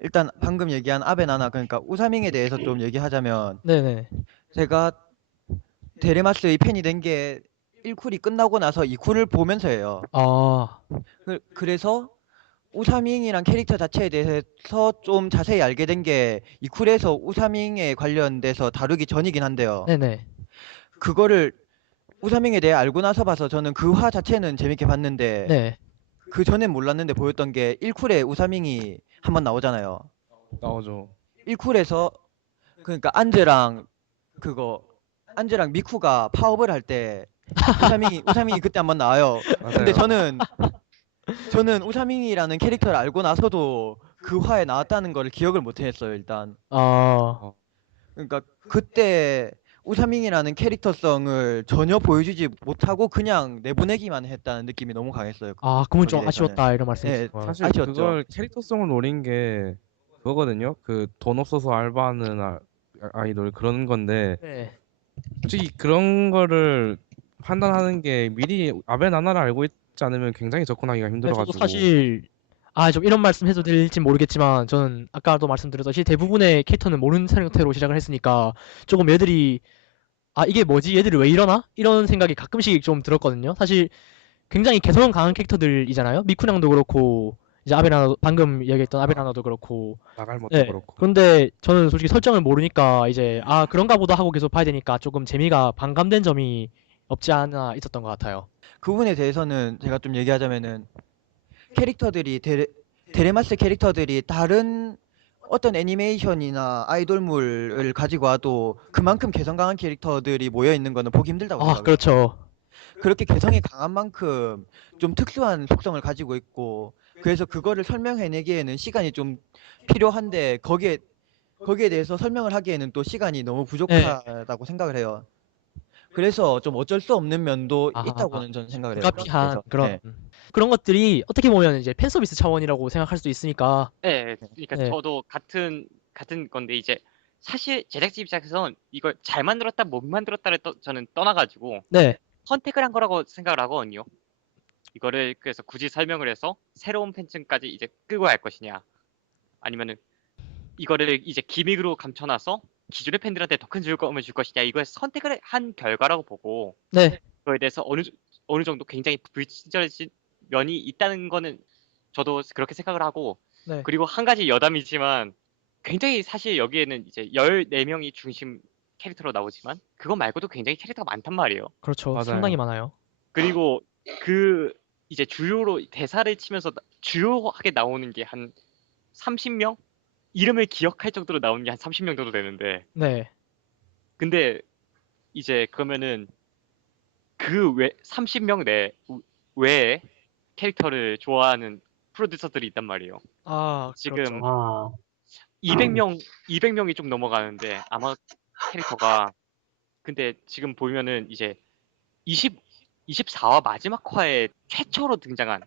일단 방금 얘기한 아베 나나 그러니까 우사밍에 대해서 좀 얘기하자면 네네. 제가 데레마스의 팬이 된 게 1쿨이 끝나고 나서 2쿨을 보면서예요. 아. 그래서 우사밍이란 캐릭터 자체에 대해서 좀 자세히 알게 된 게 2쿨에서 우사밍에 관련돼서 다루기 전이긴 한데요. 네네. 그거를 우사밍에 대해 알고 나서 봐서 저는 그 화 자체는 재밌게 봤는데 네. 그 전엔 몰랐는데 보였던 게 1쿨에 우사밍이 한번 나오잖아요. 나오죠. 1쿨에서 그러니까 그거 안즈랑 미쿠가 파업을 할 때 우사밍이 그때 한번 나와요. 근데 맞아요. 저는 우사밍이라는 캐릭터를 알고 나서도 그 화에 나왔다는 걸 기억을 못 했어요, 일단. 아. 어, 그러니까 그때 우사밍이라는 캐릭터성을 전혀 보여주지 못하고 그냥 내보내기만 했다는 느낌이 너무 강했어요. 아, 그건 거기에 좀 대해서는. 아쉬웠다 이런 말씀이신 예, 거예요. 사실 아쉬웠죠. 그걸 캐릭터성을 노린 게 그거거든요. 그 돈 없어서 알바하는 아이돌 그런 건데 네. 솔직히 그런 거를 판단하는 게 미리 아베 나나를 알고 있지 않으면 굉장히 접근하기가 네, 저도 힘들어가지고 사실 좀 이런 말씀 해도 될지 모르겠지만 저는 아까도 말씀드렸듯이 대부분의 캐릭터는 모르는 상태로 시작을 했으니까 조금 얘들이 이게 뭐지? 얘들이 왜 이러나? 이런 생각이 가끔씩 좀 들었거든요. 사실 굉장히 개성 강한 캐릭터들이잖아요. 미쿠냥도 그렇고 이제 아베나나 방금 이야기했던 아베나나도 그렇고. 나갈 것도 네. 그렇고 그런데 저는 솔직히 설정을 모르니까 이제 그런가 보다 하고 계속 봐야 되니까 조금 재미가 반감된 점이 없지 않아 있었던 것 같아요. 그 부분에 대해서는 제가 좀 얘기하자면은 캐릭터들이 데레마스 캐릭터들이 다른 어떤 애니메이션이나 아이돌물을 가지고 와도 그만큼 개성 강한 캐릭터들이 모여 있는 거는 보기 힘들다고 아, 생각을 해요. 그렇죠. 그렇게 개성이 강한 만큼 좀 특수한 속성을 가지고 있고 그래서 그거를 설명해내기에는 시간이 좀 필요한데 거기에 대해서 설명을 하기에는 또 시간이 너무 네. 부족하다고 생각을 해요. 그래서 좀 어쩔 수 없는 면도 아, 있다고는 저는 생각을 해요. 그거에 불가피한 대해서. 그런 네. 그런 것들이 어떻게 보면 이제 팬 서비스 차원이라고 생각할 수도 있으니까. 예, 네. 그러니까 네. 저도 같은 건데 이제 사실 제작진 입장에서는 이걸 잘 만들었다 못 만들었다를 저는 떠나가지고 네. 선택을 한 거라고 생각을 하거든요. 이거를 그래서 굳이 설명을 해서 새로운 팬층까지 이제 끌고 갈 것이냐, 아니면은 이거를 이제 기믹으로 감춰놔서 기존의 팬들한테 더 큰 즐거움을 줄 것이냐, 이걸 선택을 한 결과라고 보고 네. 그거에 대해서 어느 정도 굉장히 불친절해진 면이 있다는 거는 저도 그렇게 생각을 하고, 네. 그리고 한 가지 여담이지만 굉장히 사실 여기에는 이제 14명이 중심 캐릭터로 나오지만 그거 말고도 굉장히 캐릭터가 많단 말이에요. 그렇죠. 맞아요. 상당히 많아요. 그리고 그 이제 주요로 대사를 치면서 주요하게 나오는 게 한 30명? 이름을 기억할 정도로 나오는 게 한 30명 정도 되는데, 네. 근데 이제 그러면은 그 30명 외에 캐릭터를 좋아하는 프로듀서들이 있단 말이에요. 아, 지금 그렇죠. 아, 200명이 좀 넘어가는데 아마 캐릭터가, 근데 지금 보면은 이제 24화 마지막 화에 최초로 등장한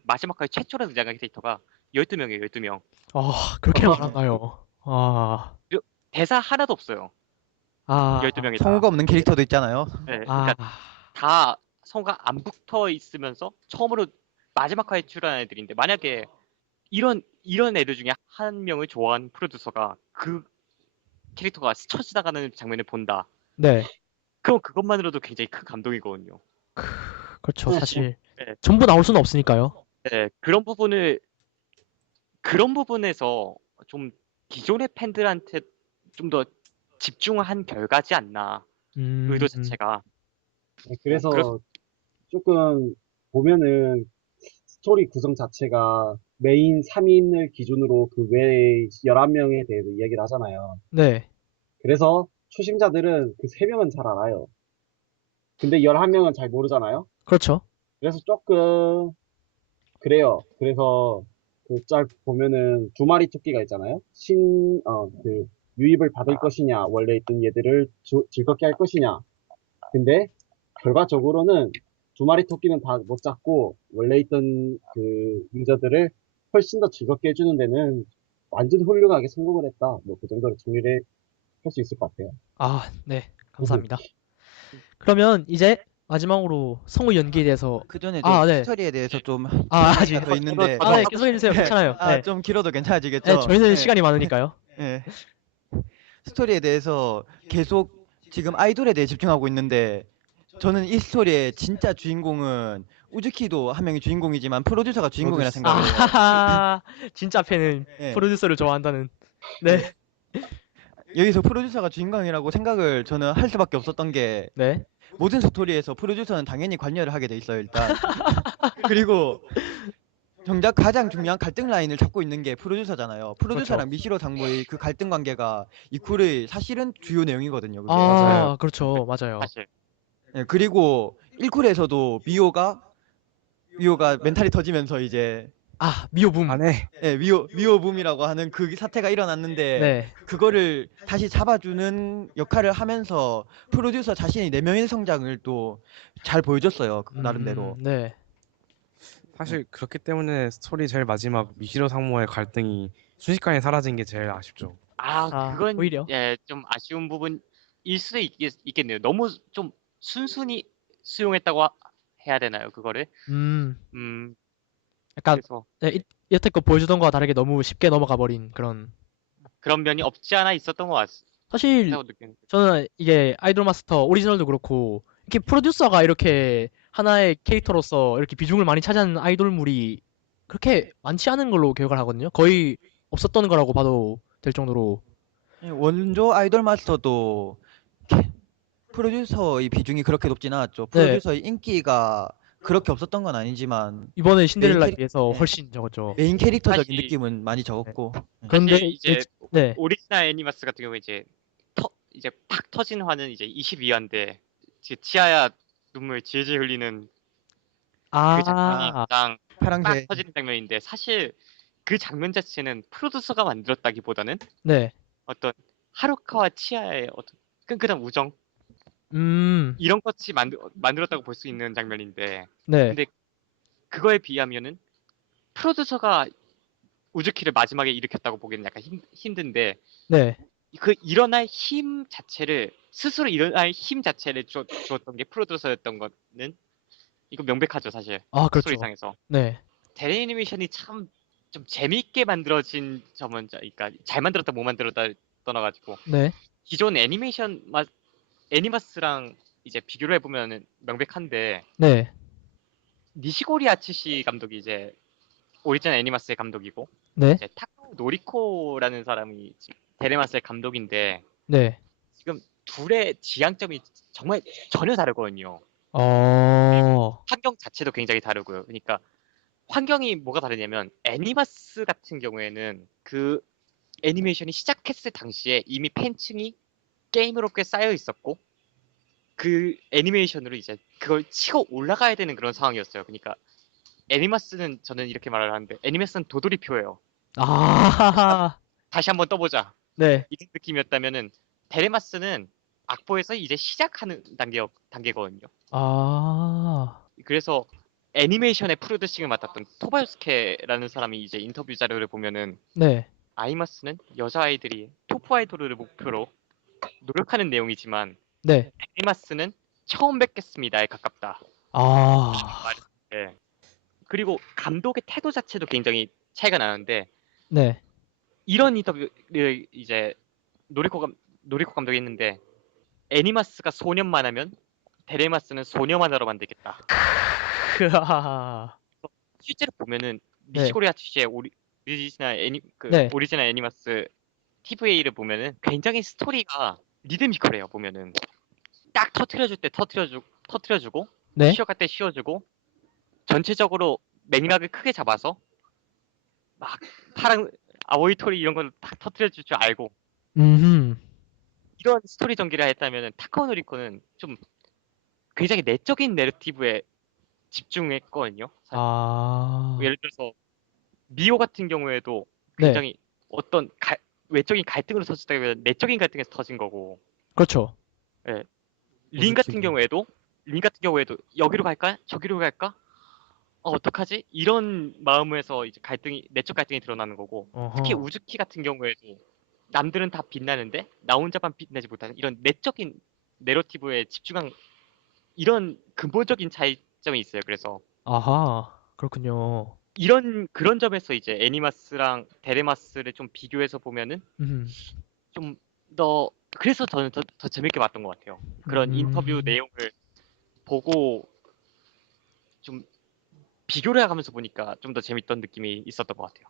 캐릭터가 12명이에요, 12명. 아, 그렇게 많았나요? 아, 대사 하나도 없어요. 아, 12명이 다. 성우가 없는 캐릭터도 있잖아요. 네, 아, 그러니까 다 성우가 안 붙어 있으면서 처음으로 마지막 화에 출연한 애들인데, 만약에 이런 애들 중에 한 명을 좋아하는 프로듀서가 그 캐릭터가 스쳐 지나가는 장면을 본다. 네. 그럼 그것만으로도 굉장히 큰 감동이거든요. 그렇죠. 사실 네. 전부 나올 수는 없으니까요. 네, 그런 부분에서 좀 기존의 팬들한테 좀 더 집중한 결과지 않나, 의도 자체가. 네, 그래서 조금 보면은 스토리 구성 자체가 메인 3인을 기준으로 그 외 11명에 대해서 이야기를 하잖아요. 네. 그래서 초심자들은 그 3명은 잘 알아요. 근데 11명은 잘 모르잖아요. 그렇죠. 그래서 조금 그래요. 그래서 그 짤 보면은 두 마리 토끼가 있잖아요. 그 유입을 받을 것이냐, 원래 있던 얘들을 즐겁게 할 것이냐. 근데 결과적으로는 두 마리 토끼는 다 못 잡고 원래 있던 그 유저들을 훨씬 더 즐겁게 해주는 데는 완전 훌륭하게 성공을 했다. 뭐 그 정도로 정리를 할 수 있을 것 같아요. 아, 네. 감사합니다. 그러면 이제 마지막으로 성우 연기에 대해서 그 전에 좀 네. 스토리에 대해서 좀 아직 더 있는데 네, 계속 해주세요. 괜찮아요. 네. 좀 길어도 괜찮아지겠죠? 네, 저희는 네. 시간이 많으니까요. 네. 스토리에 대해서 계속 지금 아이돌에 대해 집중하고 있는데 저는 이 스토리의 진짜 주인공은 우즈키도 한 명이 주인공이지만 프로듀서가 주인공이라 생각해요. 아, 진짜 팬은 네. 프로듀서를 좋아한다는. 네. 여기서 프로듀서가 주인공이라고 생각을 저는 할 수밖에 없었던 게 네. 모든 스토리에서 프로듀서는 당연히 관여를 하게 돼 있어요, 일단. 그리고 정작 가장 중요한 갈등 라인을 잡고 있는 게 프로듀서잖아요. 프로듀서랑 그렇죠. 미시로 당모의 그 갈등 관계가 이 쿨의 사실은 주요 내용이거든요. 그게. 아, 그렇죠. 맞아요. 사실 네, 그리고 1쿨에서도 미호가 멘탈이 터지면서 이제 아, 미호붐. 안에 네, 미호붐이라고 하는 그 사태가 일어났는데 네. 그거를 다시 잡아주는 역할을 하면서 프로듀서 자신이 내면의 성장을 또 잘 보여줬어요. 그 나름대로. 네. 사실 그렇기 때문에 스토리 제일 마지막 미시로 상모의 갈등이 순식간에 사라진 게 제일 아쉽죠. 그건 오히려. 좀 아쉬운 부분일 수도 있겠네요. 너무 좀 순순히 수용했다고 해야 되나요, 그거를? 약간 그래서 네, 여태껏 보여주던 거와 다르게 너무 쉽게 넘어가 버린 그런. 그런 면이 없지 않아 있었던 것 사실 같다고 느끼는. 저는 이게 아이돌 마스터 오리지널도 그렇고 이렇게 프로듀서가 이렇게 하나의 캐릭터로서 이렇게 비중을 많이 차지하는 아이돌물이 그렇게 많지 않은 걸로 기억을 하거든요. 거의 없었던 거라고 봐도 될 정도로. 원조 아이돌 마스터도 프로듀서의 비중이 그렇게 높진 않았죠. 네. 프로듀서의 인기가 그렇게 없었던 건 아니지만 이번에 신데렐라에 캐릭- 비해서 네. 훨씬 적었죠. 메인 캐릭터적인 사실- 느낌은 많이 적었고. 그런데 사실 이제 네. 오리지널 애니마스 같은 경우에 이제 팍 터진 화는 이제 22화인데 치아야 눈물 질질 흘리는 그 장면이 아, 가장 빡 파랑새. 터지는 장면인데, 사실 그 장면 자체는 프로듀서가 만들었다기보다는 네. 어떤 하루카와 치아의 어떤 끈끈한 우정, 이런 것이 만들었다고 볼 수 있는 장면인데, 네. 근데 그거에 비하면은 프로듀서가 우즈키를 마지막에 일으켰다고 보기에는 약간 힘든데, 네. 그 스스로 일어날 힘 자체를 주었던 게 프로듀서였던 거는 이거 명백하죠 사실. 아, 그렇죠. 스토리상에서. 네. 대리 애니메이션이 참 좀 재미있게 만들어진 점은 그러니까 잘 만들었다 못 만들었다 떠나가지고 네. 기존 애니마스랑 이제 비교를 해보면은 명백한데 네. 니시고리 아츠시 감독이 이제 오리지널 애니마스의 감독이고 네. 이제 타카오 노리코라는 사람이 데레마스의 감독인데 네. 지금 둘의 지향점이 정말 전혀 다르거든요. 어. 환경 자체도 굉장히 다르고요. 그러니까 환경이 뭐가 다르냐면 애니마스 같은 경우에는 그 애니메이션이 시작했을 당시에 이미 팬층이 게임으로 꽤 쌓여 있었고 그 애니메이션으로 이제 그걸 치고 올라가야 되는 그런 상황이었어요. 그러니까 애니마스는 저는 이렇게 말을 하는데 애니마스는 도돌이표예요. 아. 다시 한번 떠보자. 네. 이런 느낌이었다면은 데레마스는 악보에서 이제 시작하는 단계거든요. 아. 그래서 애니메이션의 프로듀싱을 맡았던 토바요스케라는 사람이 이제 인터뷰 자료를 보면은 네. 아이마스는 여자아이들이 토프 아이돌을 목표로 노력하는 내용이지만 네. 애니마스는 처음 뵙겠습니다에 가깝다. 아. 네. 그리고 감독의 태도 자체도 굉장히 차이가 나는데 네. 이런 인터뷰를 이제 노리코 감독이 했는데 애니마스가 소년만하면 데레마스는 소녀만화로 만들겠다. 크하하. 실제로 보면은 네. 니시고리 아츠시의 네. 오리지널 애니마스 TVA를 보면은 굉장히 스토리가 리드미컬해요. 보면은 딱 터트려줄 때 터트려주고 네. 쉬어갈 때 쉬어주고 전체적으로 맥락을 크게 잡아서 막 파랑 아오이 토리 이런 걸 딱 터트려줄 줄 알고 음흠. 이런 스토리 전개를 했다면은 타카오 노리코는 좀 굉장히 내적인 내러티브에 집중했거든요. 사실. 아. 예를 들어서 미호 같은 경우에도 네. 굉장히 어떤 외적인 갈등으로 터졌다기보다 내적인 갈등에서 터진 거고 그렇죠. 예. 린 같은 경우에도 여기로 갈까? 저기로 갈까? 어떡하지? 이런 마음에서 이제 내적 갈등이 드러나는 거고 특히 어허. 우즈키 같은 경우에도 남들은 다 빛나는데 나 혼자만 빛나지 못하는 이런 내적인 내러티브에 집중한 이런 근본적인 차이점이 있어요. 그래서 아하. 그렇군요. 그런 점에서 이제 애니마스랑 데레마스를 좀 비교해서 보면은 좀 더 그래서 저는 더 재밌게 봤던 것 같아요. 그런 인터뷰 내용을 보고 좀 비교를 해가면서 보니까 좀 더 재밌던 느낌이 있었던 것 같아요.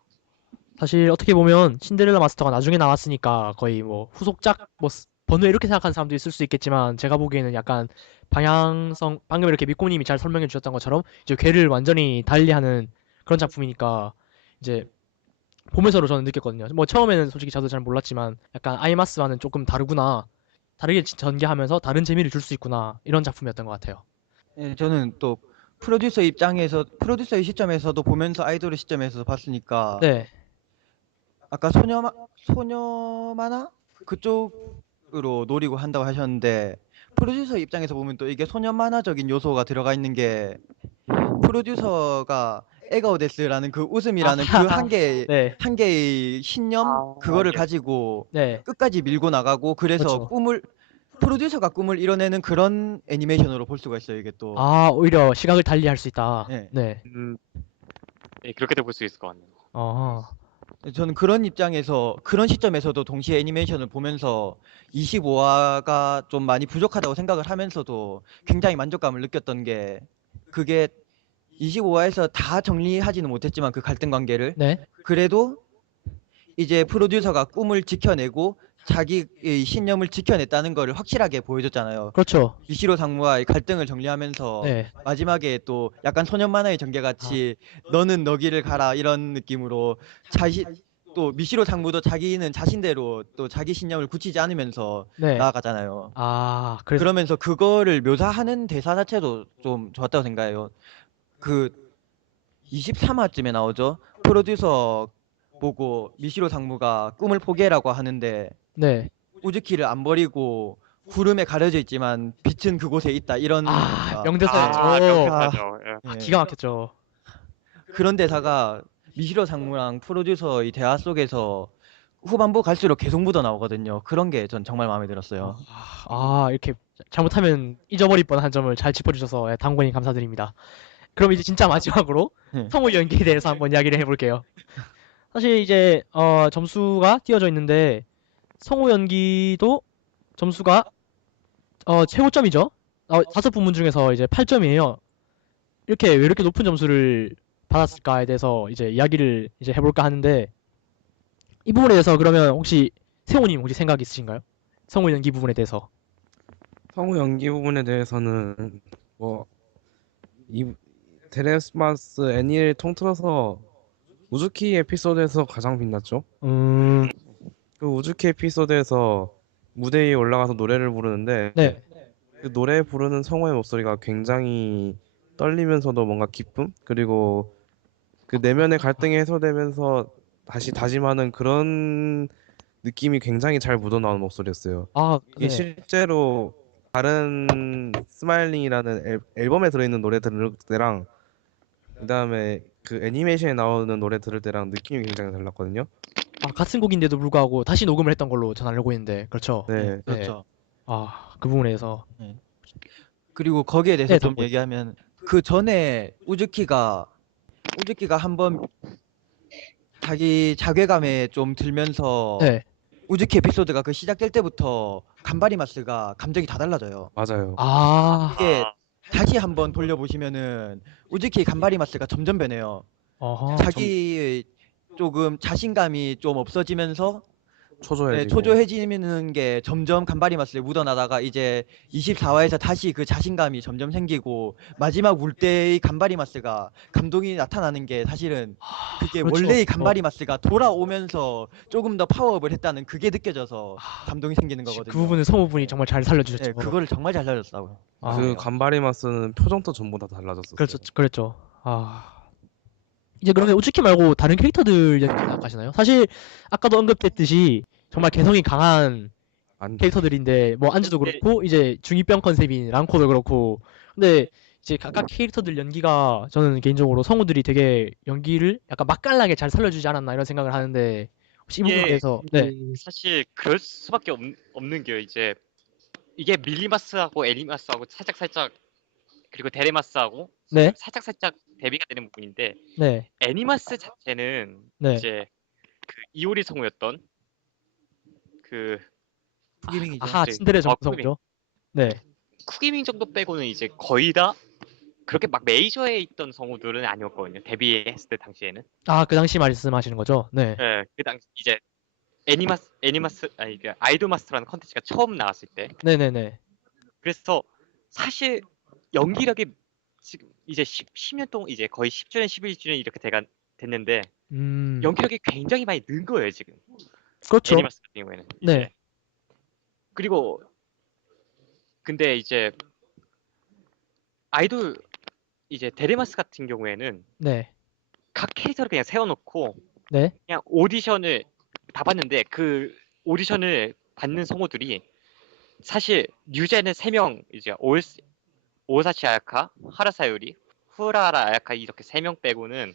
사실 어떻게 보면 신데렐라 마스터가 나중에 나왔으니까 거의 뭐 후속작 뭐 번외 이렇게 생각하는 사람도 있을 수 있겠지만 제가 보기에는 약간 방향성 방금 이렇게 미꼬님이 잘 설명해 주셨던 것처럼 이제 궤를 완전히 달리하는 그런 작품이니까 이제 보면서도 저는 느꼈거든요. 뭐 처음에는 솔직히 저도 잘 몰랐지만 약간 아이마스와는 조금 다르구나. 다르게 전개하면서 다른 재미를 줄 수 있구나. 이런 작품이었던 것 같아요. 예, 저는 또 프로듀서의 시점에서도 보면서 아이돌의 시점에서 봤으니까 네. 아까 소녀 만화 그쪽으로 노리고 한다고 하셨는데 프로듀서 입장에서 보면 또 이게 소녀 만화적인 요소가 들어가 있는 게 프로듀서가 에가오데스라는 그 웃음이라는 그 아하. 네. 한 개의 신념 그거를 네. 가지고 네. 끝까지 밀고 나가고 그래서 그렇죠. 프로듀서가 꿈을 이뤄내는 그런 애니메이션으로 볼 수가 있어요, 이게 또. 아, 오히려 시각을 달리할 수 있다. 예. 네. 네, 그렇게도 볼 수 있을 것 같네요. 어. 저는 그런 입장에서 그런 시점에서도 동시에 애니메이션을 보면서 25화가 좀 많이 부족하다고 생각을 하면서도 굉장히 만족감을 느꼈던 게 그게 25화에서 다 정리하지는 못했지만 그 갈등 관계를 네. 그래도 이제 프로듀서가 꿈을 지켜내고 자기의 신념을 지켜냈다는 거를 확실하게 보여줬잖아요. 그렇죠. 미시로 상무와의 갈등을 정리하면서 네. 마지막에 또 약간 소년 만화의 전개같이 너는 너 길을 가라 이런 느낌으로 또 미시로 상무도 자기는 자신대로 또 자기 신념을 굳히지 않으면서 네. 나아가잖아요. 아, 그래서 그러면서 그거를 묘사하는 대사 자체도 좀 좋았다고 생각해요. 그 23화쯤에 나오죠. 프로듀서 보고 미시로 상무가 꿈을 포기해라고 하는데 네. 우즈키를 안 버리고 구름에 가려져 있지만 빛은 그곳에 있다 이런 명대사였죠. 명대사죠. 예. 기가 막혔죠. 그런 대사가 미시로 상무랑 프로듀서의 대화 속에서 후반부 갈수록 계속 묻어나오거든요. 그런 게 전 정말 마음에 들었어요. 이렇게 잘못하면 잊어버릴 뻔한 점을 잘 짚어주셔서 당권님 감사드립니다. 그럼 이제 진짜 마지막으로 네. 성우 연기에 대해서 한번 이야기를 해볼게요. 사실 이제 점수가 띄어져 있는데 성우 연기도 점수가 최고점이죠. 5부문 중에서 이제 8점이에요. 왜 이렇게 높은 점수를 받았을까에 대해서 이제 이야기를 이제 해볼까 하는데 이 부분에 대해서 그러면 혹시 세호님 혹시 생각 있으신가요? 성우 연기 부분에 대해서. 성우 연기 부분에 대해서는 뭐 이 데레마스 애니를 통틀어서 우즈키 에피소드에서 가장 빛났죠. 그 우즈키 에피소드에서 무대 위에 올라가서 노래를 부르는데 네. 그 노래 부르는 성우의 목소리가 굉장히 떨리면서도 뭔가 기쁨 그리고 그 내면의 갈등이 해소되면서 다시 다짐하는 그런 느낌이 굉장히 잘 묻어나오는 목소리였어요. 이게 네. 실제로 다른 스마일링이라는 앨범에 들어있는 노래 들을 때랑 그다음에 그 애니메이션에 나오는 노래 들을 때랑 느낌이 굉장히 달랐거든요. 같은 곡인데도 불구하고 다시 녹음을 했던 걸로 전 알고 있는데, 그렇죠? 네. 그렇죠. 그 부분에서. 네. 그리고 거기에 대해서 네, 좀 당권. 얘기하면 그 전에 우즈키가 한번 자기 자괴감에 좀 들면서 네. 우즈키 에피소드가 그 시작될 때부터 간바리마스가 감정이 다 달라져요. 맞아요. 이게 다시 한번 돌려보시면은 우즈키 간바리마스가 점점 변해요. 자기 조금 자신감이 좀 없어지면서 네, 초조해지고. 초조해지는 게 점점 간바리마스에 묻어나다가 이제 24화에서 다시 그 자신감이 점점 생기고 마지막 울 때의 간바리마스가 감동이 나타나는 게 사실은 그게 그렇죠. 원래의 간바리마스가 돌아오면서 조금 더 파워업을 했다는 그게 느껴져서 감동이 생기는 그 거거든요. 부분은 성우분이 정말 잘 살려주셨죠. 네, 그거를 정말 잘 살렸다고요. 그 간바리마스는 표정도 전부 다 달라졌었어요. 그랬죠. 이제 그러면 우즈키 말고 다른 캐릭터들 얘기 생각하시나요? 사실 아까도 언급했듯이 정말 개성이 강한 캐릭터들인데 뭐 안주도 그렇고 이제 중2병 컨셉인 랑코도 그렇고 근데 이제 각각 캐릭터들 연기가 저는 개인적으로 성우들이 되게 연기를 약간 맛깔나게 잘 살려주지 않았나 이런 생각을 하는데 혹시 이 부분에 대해서 사실 그럴 수밖에 없는 게요. 이제 이게 밀리마스하고 애니마스하고 살짝 그리고 데레마스하고 살짝 대비가 되는 부분인데 애니마스 자체는 이제 그 이오리 성우였던 그 쿠기밍이죠. 츤데레 정성우죠. 쿠기밍 정도 빼고는 이제 거의 다 그렇게 막 메이저에 있던 성우들은 아니었거든요. 데뷔했을 때 당시에는. 그 당시 말씀하시는 거죠? 네. 그 당시 이제 그 아이돌 마스터라는 컨텐츠가 처음 나왔을 때. 네네네. 그래서 사실 연기력이 지금 이제 10년 동안 이제 거의 10주년, 11주년 이렇게 됐는데 연기력이 굉장히 많이 는 거예요 지금. 그렇죠. 애니마스 같은 경우에는. 이제. 그리고 근데 이제 아이돌 이제 데레마스 같은 경우에는 각 캐릭터를 그냥 세워놓고 그냥 오디션을 다 봤는데 그 오디션을 받는 성우들이 사실 뉴제는 3명 이제 오사시 아야카, 하라사요리, 후라라 아야카 이렇게 3명 빼고는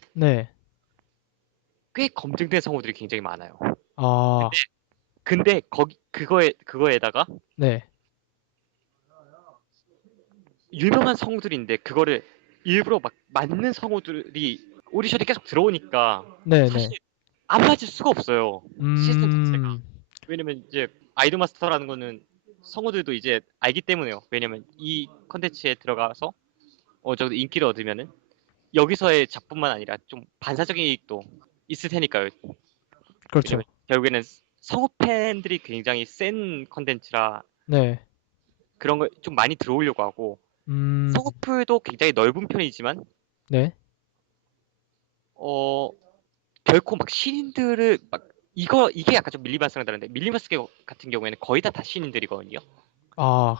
꽤 검증된 성우들이 굉장히 많아요. 근데 그거에다가 유명한 성우들인데 그거를 일부러 막 맞는 성우들이 오디션에 계속 들어오니까 사실 안 맞을 수가 없어요. 시스템 자체가. 왜냐면 이제 아이돌 마스터라는 거는 성우들도 이제 알기 때문에요. 왜냐면 이 컨텐츠에 들어가서 어느 정도 인기를 얻으면은 여기서의 작품만 아니라 좀 반사적인 이익도 있을 테니까요. 그렇죠. 결국에는 성우 팬들이 굉장히 센 컨텐츠라 그런 걸 좀 많이 들어오려고 하고 성우 풀도 굉장히 넓은 편이지만 결코 막 신인들을 막 이게 약간 좀 밀리마스랑 다른데 밀리마스 같은 경우에는 거의 다 신인들이거든요.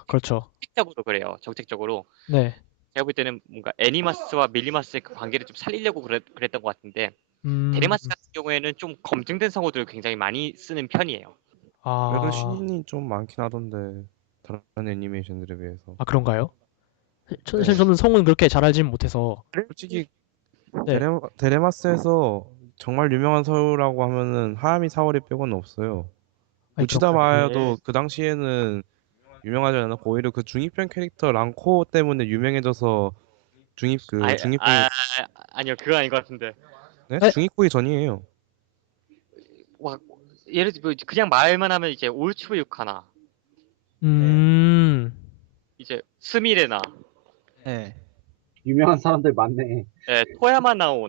그렇죠. 정책적으로 그래요. 정책적으로. 제가 볼 때는 뭔가 애니마스와 밀리마스의 그 관계를 좀 살리려고 그랬던 것 같은데 데레마스 같은 경우에는 좀 검증된 성우들을 굉장히 많이 쓰는 편이에요. 그래도 신인이 좀 많긴 하던데 다른 애니메이션들에 비해서. 그런가요? 사실 저는 성우는 그렇게 잘 알지는 못해서. 솔직히 데레마스에서 정말 유명한 성우라고 하면은 하야미 사오리 빼고는 없어요. 아니, 우치다 마야도 네. 그 당시에는 유명하지 않았고 오히려 그 중이병 캐릭터 랑코 때문에 유명해져서 아, 중이병이 아, 아니요, 그거 아닌 것 같은데. 네? 에? 중이병이 전이에요. 와, 예를 들어 그냥 말만 하면 이제 올츠우 유카나, 음. 이제 스미레나, 네. 유명한 사람들 많네. 예, 토야마 나오.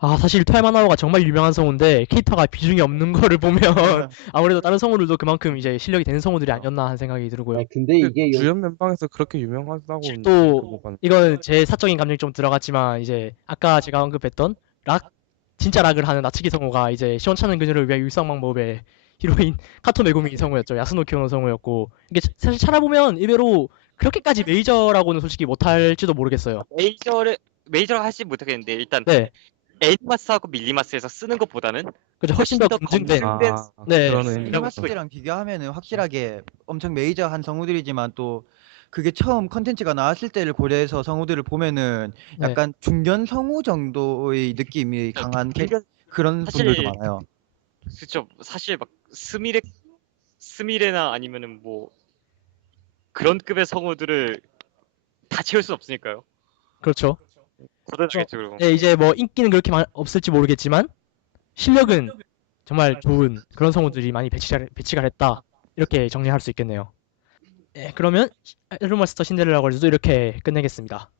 아, 사실 토야마나오가 정말 유명한 성우인데 캐릭터가 비중이 없는 거를 보면 아무래도 다른 성우들도 그만큼 이제 실력이 되는 성우들이 아니었나 하는 생각이 들고요. 네, 근데 이게 주연 멤버에서 그렇게 유명하다고 또 이건 제 사적인 감정이 좀 들어갔지만 이제 아까 제가 언급했던 진짜 락을 하는 나츠키 성우가 이제 시원찮은 그녀를 위해 율성방법의 히로인 카토 메구미 성우였죠. 야스노 키오노 성우였고 이게 사실 찾아보면 의외로 그렇게까지 메이저라고는 솔직히 못할지도 모르겠어요. 메이저를 하지 못하겠는데 일단 네, 애니마스하고 밀리마스에서 쓰는 것보다는 그죠. 훨씬 더 검증된. 네. 그런 의미. 밀리마스랑 비교하면은 확실하게 엄청 메이저한 성우들이지만 또 그게 처음 컨텐츠가 나왔을 때를 고려해서 성우들을 보면은 네. 약간 중견 성우 정도의 느낌이 강한 그런 사실- 분들도 많아요. 그쵸. 사실 막 스미레나 아니면은 뭐 그런 급의 성우들을 다 채울 수 없으니까요. 그렇죠. 고단하겠죠, 그리고. 네, 이제 뭐 인기는 그렇게 없을지 모르겠지만 실력은 정말 좋은 그런 성우들이 많이 배치가 됐다. 이렇게 정리할 수 있겠네요. 네, 그러면 에르마스터 신데렐라 걸즈도 이렇게 끝내겠습니다.